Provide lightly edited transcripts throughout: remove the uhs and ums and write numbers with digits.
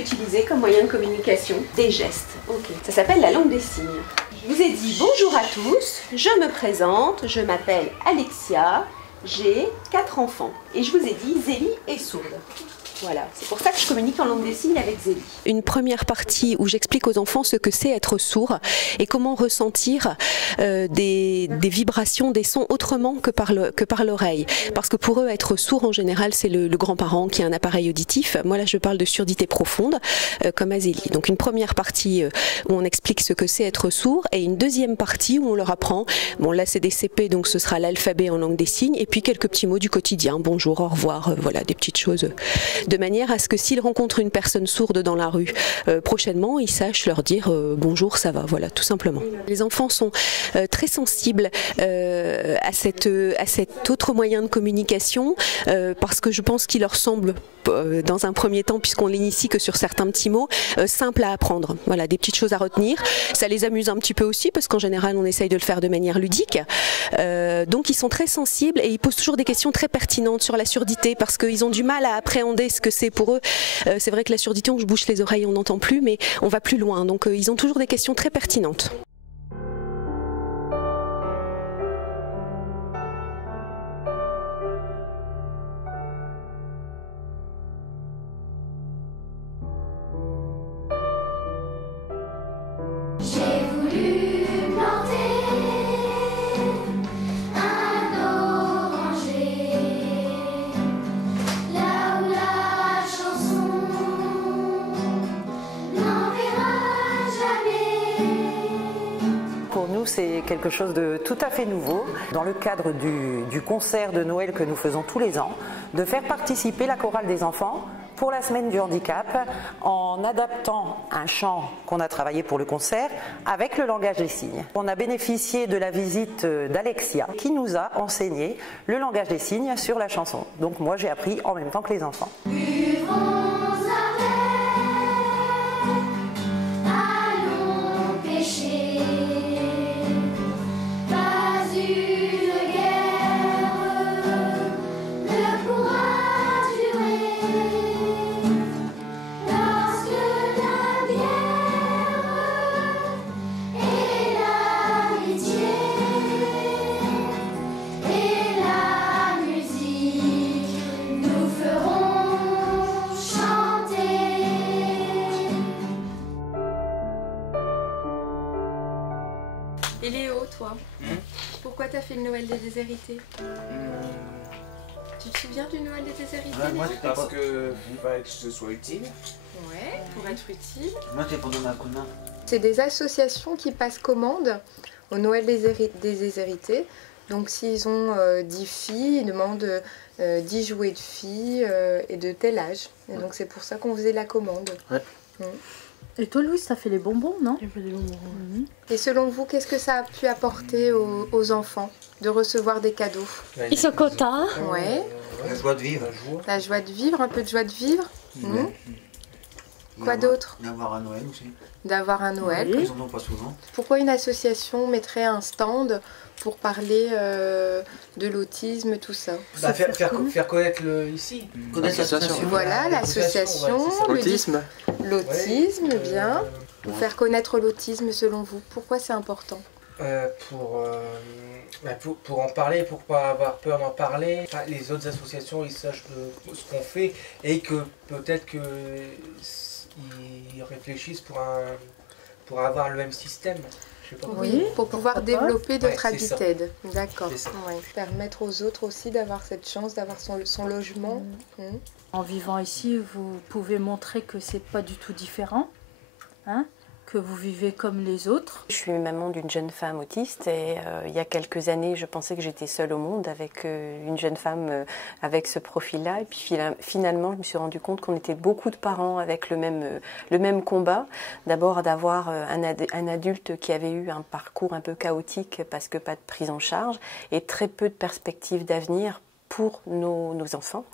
utiliser comme moyen de communication? Des gestes. Ok. Ça s'appelle la langue des signes. Je vous ai dit bonjour à tous, je me présente, je m'appelle Alexia, j'ai 4 enfants. Et je vous ai dit, Zélie est sourde. Voilà, c'est pour ça que je communique en langue des signes avec Zélie. Une première partie où j'explique aux enfants ce que c'est être sourd et comment ressentir des vibrations, des sons autrement que par l'oreille. Parce que pour eux, être sourd en général, c'est le grand-parent qui a un appareil auditif. Moi là, je parle de surdité profonde, comme à Zélie. Donc une première partie où on explique ce que c'est être sourd et une deuxième partie où on leur apprend, bon là c'est des CP, donc ce sera l'alphabet en langue des signes et puis quelques petits mots du quotidien, bonjour, au revoir, voilà, des petites choses. De manière à ce que s'ils rencontrent une personne sourde dans la rue, prochainement, ils sachent leur dire bonjour, ça va, voilà, tout simplement. Les enfants sont très sensibles à cet autre moyen de communication parce que je pense qu'il leur semble, dans un premier temps, puisqu'on l'initie que sur certains petits mots, simple à apprendre. Voilà, des petites choses à retenir. Ça les amuse un petit peu aussi parce qu'en général, on essaye de le faire de manière ludique. Donc, ils sont très sensibles et ils posent toujours des questions très pertinentes sur la surdité parce qu'ils ont du mal à appréhender ce que c'est pour eux. C'est vrai que la surdité, on se bouche les oreilles, on n'entend plus, mais on va plus loin. Donc ils ont toujours des questions très pertinentes. C'est quelque chose de tout à fait nouveau. Dans le cadre du concert de Noël que nous faisons tous les ans, de faire participer la chorale des enfants pour la semaine du handicap en adaptant un chant qu'on a travaillé pour le concert avec le langage des signes. On a bénéficié de la visite d'Alexia qui nous a enseigné le langage des signes sur la chanson. Donc moi j'ai appris en même temps que les enfants. Et Léo, toi, pourquoi t'as fait le Noël des déshérités? Tu te souviens du Noël des déshérités? Moi, parce que fallait que ce soit utile. Ouais, pour être utile. Moi, c'est pour donner un coup de main. C'est des associations qui passent commande au Noël des déshérités. Donc s'ils ont 10 filles, ils demandent 10 jouets de filles et de tel âge. Et donc c'est pour ça qu'on faisait la commande. Ouais. Et toi, Louise, t'as fait les bonbons, non? J'ai fait des bonbons. Et selon vous, qu'est-ce que ça a pu apporter aux enfants de recevoir des cadeaux? Ils sont contents. Ouais. La joie de vivre. La joie de vivre, un peu de joie de vivre. Quoi d'autre? D'avoir un Noël aussi. D'avoir un Noël. Ils n'en ont pas souvent. Pourquoi une association mettrait un stand pour parler de l'autisme, tout ça? Faire connaître ici. Connaître l'association. Voilà, l'association, L'autisme. l'autisme, bien. Vous faire connaître l'autisme selon vous, pourquoi c'est important? Pour en parler, pour pas avoir peur d'en parler. Enfin, les autres associations, ils sachent ce qu'on fait et que peut-être qu'ils réfléchissent pour avoir le même système. Je sais pas. Oui, pour pouvoir développer d'autres Ouais, c'est ça. habitudes. D'accord. C'est ça. Ouais. Permettre aux autres aussi d'avoir cette chance, d'avoir son logement. En vivant ici, vous pouvez montrer que c'est pas du tout différent, hein, que vous vivez comme les autres. Je suis maman d'une jeune femme autiste et il y a quelques années, je pensais que j'étais seule au monde avec une jeune femme avec ce profil-là. Et puis finalement, je me suis rendu compte qu'on était beaucoup de parents avec le même combat. D'abord, d'avoir un adulte qui avait eu un parcours un peu chaotique parce que pas de prise en charge et très peu de perspectives d'avenir pour nos enfants.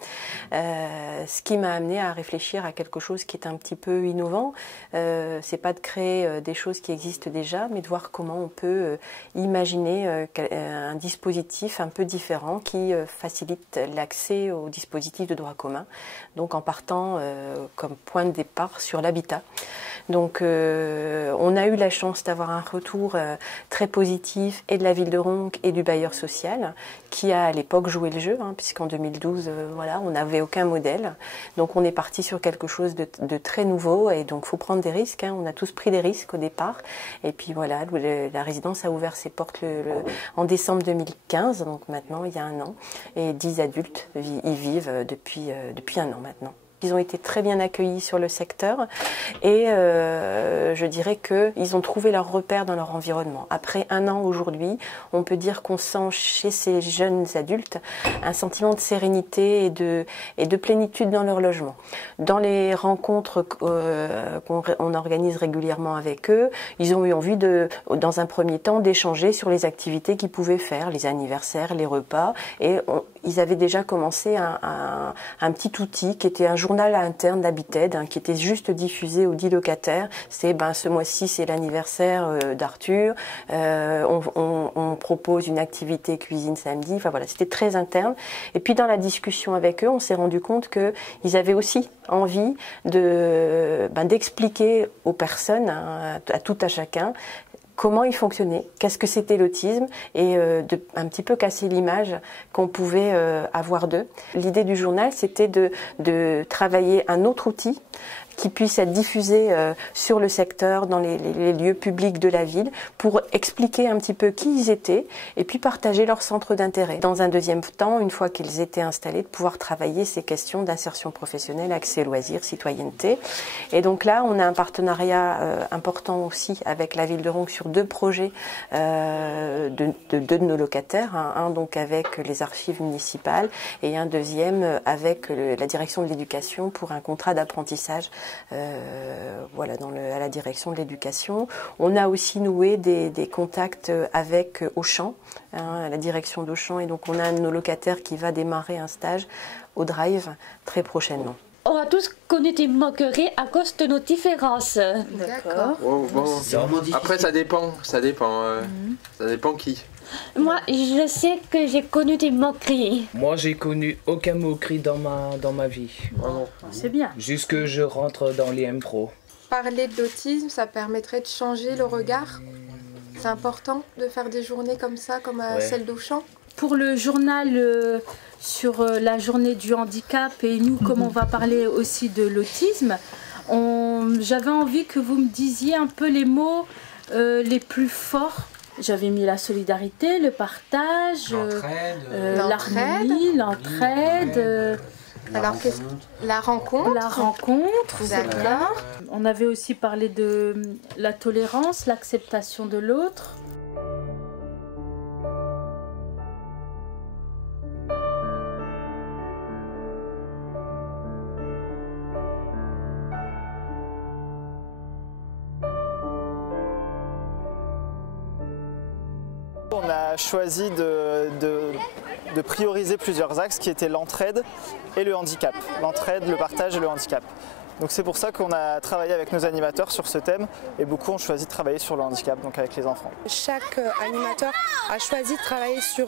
Ce qui m'a amené à réfléchir à quelque chose qui est un petit peu innovant. C'est pas de créer des choses qui existent déjà, mais de voir comment on peut imaginer un dispositif un peu différent qui facilite l'accès aux dispositifs de droit commun. Donc en partant comme point de départ sur l'habitat. Donc on a eu la chance d'avoir un retour très positif et de la ville de Ronques et du bailleur social qui a à l'époque joué le jeu, puisqu'en 2012 voilà, on n'avait aucun modèle. Donc on est parti sur quelque chose de très nouveau et donc il faut prendre des risques. On a tous pris des risques au départ et puis voilà, la résidence a ouvert ses portes en décembre 2015, donc maintenant il y a un an, et 10 adultes y vivent depuis un an maintenant. Ils ont été très bien accueillis sur le secteur et je dirais qu'ils ont trouvé leur repère dans leur environnement. Après un an aujourd'hui, on peut dire qu'on sent chez ces jeunes adultes un sentiment de sérénité et de plénitude dans leur logement. Dans les rencontres qu'on organise régulièrement avec eux, ils ont eu envie dans un premier temps d'échanger sur les activités qu'ils pouvaient faire, les anniversaires, les repas, et ils avaient déjà commencé un petit outil qui était un journal interne d'Habited, qui était juste diffusé aux 10 locataires. C'est ce mois-ci c'est l'anniversaire d'Arthur, on propose une activité cuisine samedi, enfin voilà, c'était très interne. Et puis dans la discussion avec eux, on s'est rendu compte qu'ils avaient aussi envie d'expliquer aux personnes, à tout à chacun, comment il fonctionnait, qu'est-ce que c'était l'autisme et un petit peu casser l'image qu'on pouvait avoir d'eux. L'idée du journal, c'était de travailler un autre outil qui puisse être diffusé sur le secteur, dans les lieux publics de la ville, pour expliquer un petit peu qui ils étaient et puis partager leur centre d'intérêt. Dans un deuxième temps, une fois qu'ils étaient installés, de pouvoir travailler ces questions d'insertion professionnelle, accès loisirs, citoyenneté. Et donc là, on a un partenariat important aussi avec la ville de Ronques sur 2 projets de nos locataires, un donc avec les archives municipales et un deuxième avec la direction de l'éducation pour un contrat d'apprentissage. Voilà, à la direction de l'éducation. On a aussi noué des contacts avec Auchan, la direction d'Auchan, et donc on a un de nos locataires qui va démarrer un stage au Drive très prochainement. On a tous connu des moqueries à cause de nos différences. D'accord. Après ça dépend ça dépend qui. Moi, je sais que j'ai connu des moqueries. Moi, j'ai connu aucun moquerie dans ma vie. C'est bien. Jusque je rentre dans l'IM Pro. Parler de l'autisme, ça permettrait de changer le regard. C'est important de faire des journées comme ça, comme celle d'Auchan. Pour le journal sur la journée du handicap et nous, comme on va parler aussi de l'autisme, j'avais envie que vous me disiez un peu les mots les plus forts. J'avais mis la solidarité, le partage, l'harmonie, l'entraide. Alors, la rencontre. La rencontre, c'est bien. On avait aussi parlé de la tolérance, l'acceptation de l'autre. On a choisi de prioriser plusieurs axes qui étaient l'entraide et le handicap. L'entraide, le partage et le handicap. Donc c'est pour ça qu'on a travaillé avec nos animateurs sur ce thème et beaucoup ont choisi de travailler sur le handicap, donc avec les enfants. Chaque animateur a choisi de travailler sur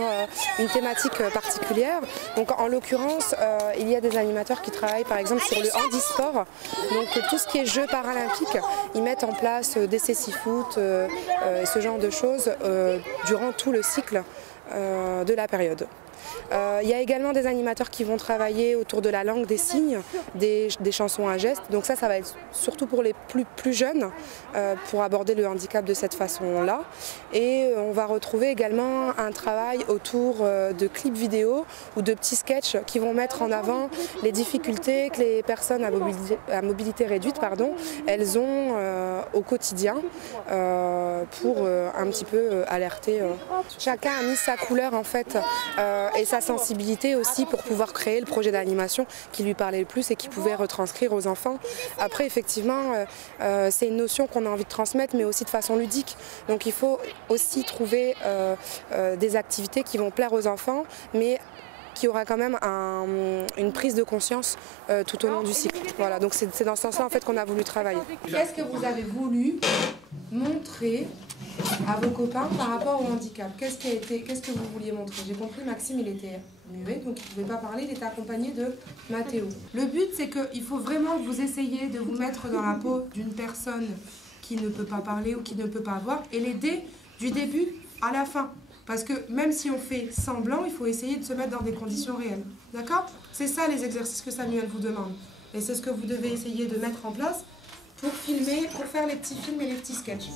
une thématique particulière. Donc en l'occurrence, il y a des animateurs qui travaillent par exemple sur le handisport. Donc tout ce qui est jeux paralympiques, ils mettent en place des cécifoot, ce genre de choses durant tout le cycle de la période. Il y a également des animateurs qui vont travailler autour de la langue des signes, des chansons à gestes. Donc ça va être surtout pour les plus jeunes, pour aborder le handicap de cette façon-là. Et on va retrouver également un travail autour de clips vidéo ou de petits sketchs qui vont mettre en avant les difficultés que les personnes à mobilité réduite, elles ont au quotidien pour un petit peu alerter. Chacun a mis sa couleur en fait et sa sensibilité aussi pour pouvoir créer le projet d'animation qui lui parlait le plus et qui pouvait retranscrire aux enfants. Après effectivement c'est une notion qu'on a envie de transmettre mais aussi de façon ludique. Donc il faut aussi trouver des activités qui vont plaire aux enfants mais qu'il y aura quand même une prise de conscience tout au long du cycle. Voilà, donc c'est dans ce sens-là en fait qu'on a voulu travailler. Qu'est-ce que vous avez voulu montrer à vos copains par rapport au handicap? Qu'est-ce que vous vouliez montrer? J'ai compris, Maxime, il était muet, donc il ne pouvait pas parler, il était accompagné de Mathéo. Le but, c'est qu'il faut vraiment que vous essayiez de vous mettre dans la peau d'une personne qui ne peut pas parler ou qui ne peut pas voir et l'aider du début à la fin. Parce que même si on fait semblant, il faut essayer de se mettre dans des conditions réelles. D'accord? C'est ça les exercices que Samuel vous demande. Et c'est ce que vous devez essayer de mettre en place pour filmer, pour faire les petits films et les petits sketchs.